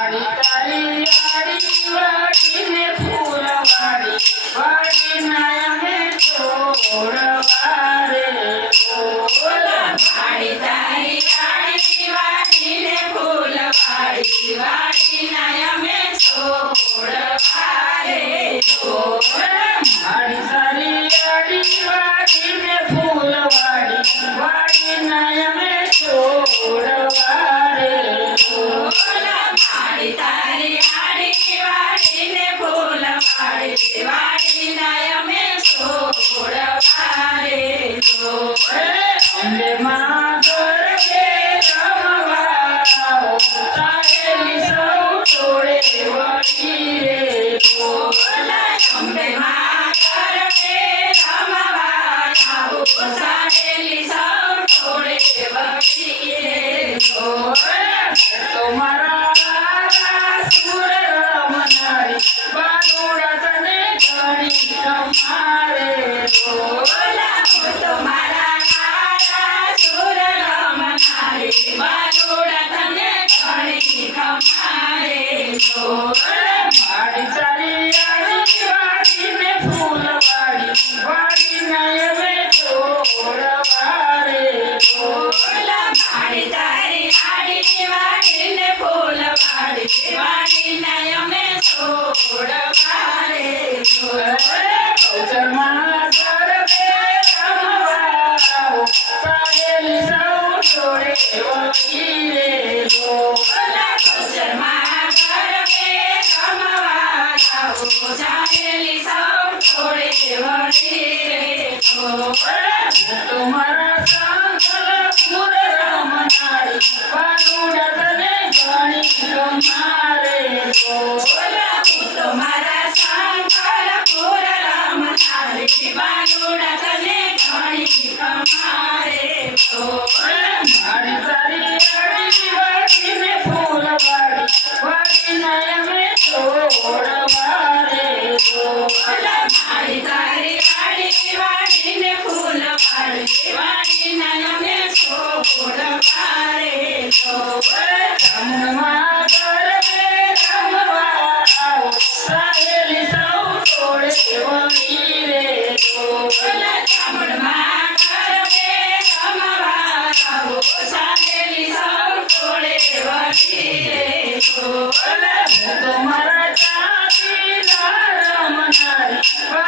அடித்தாலே Open my up. Right.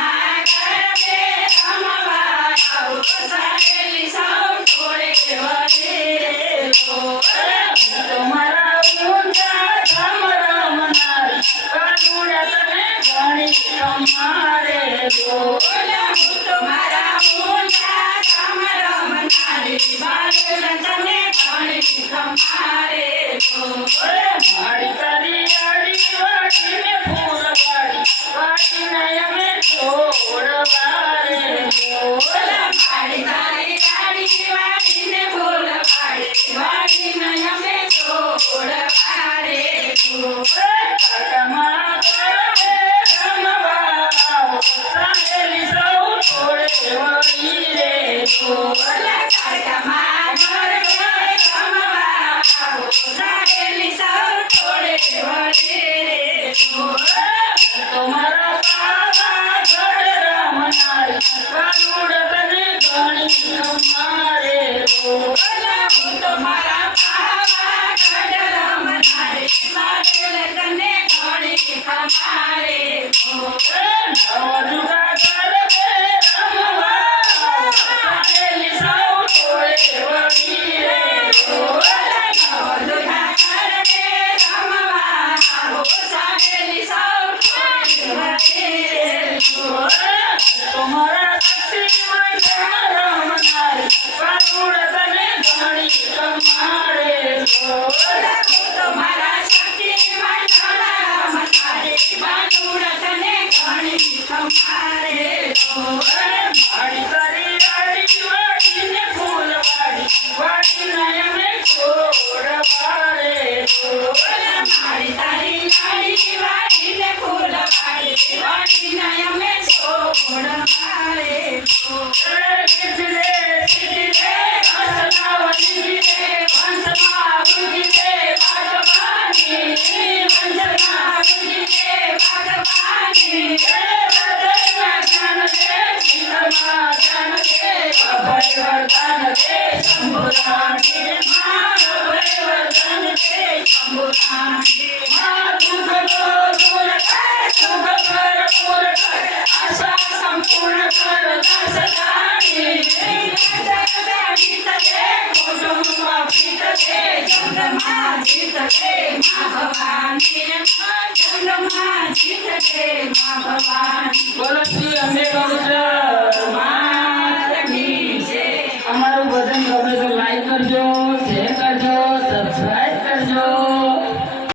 children. ભગવાન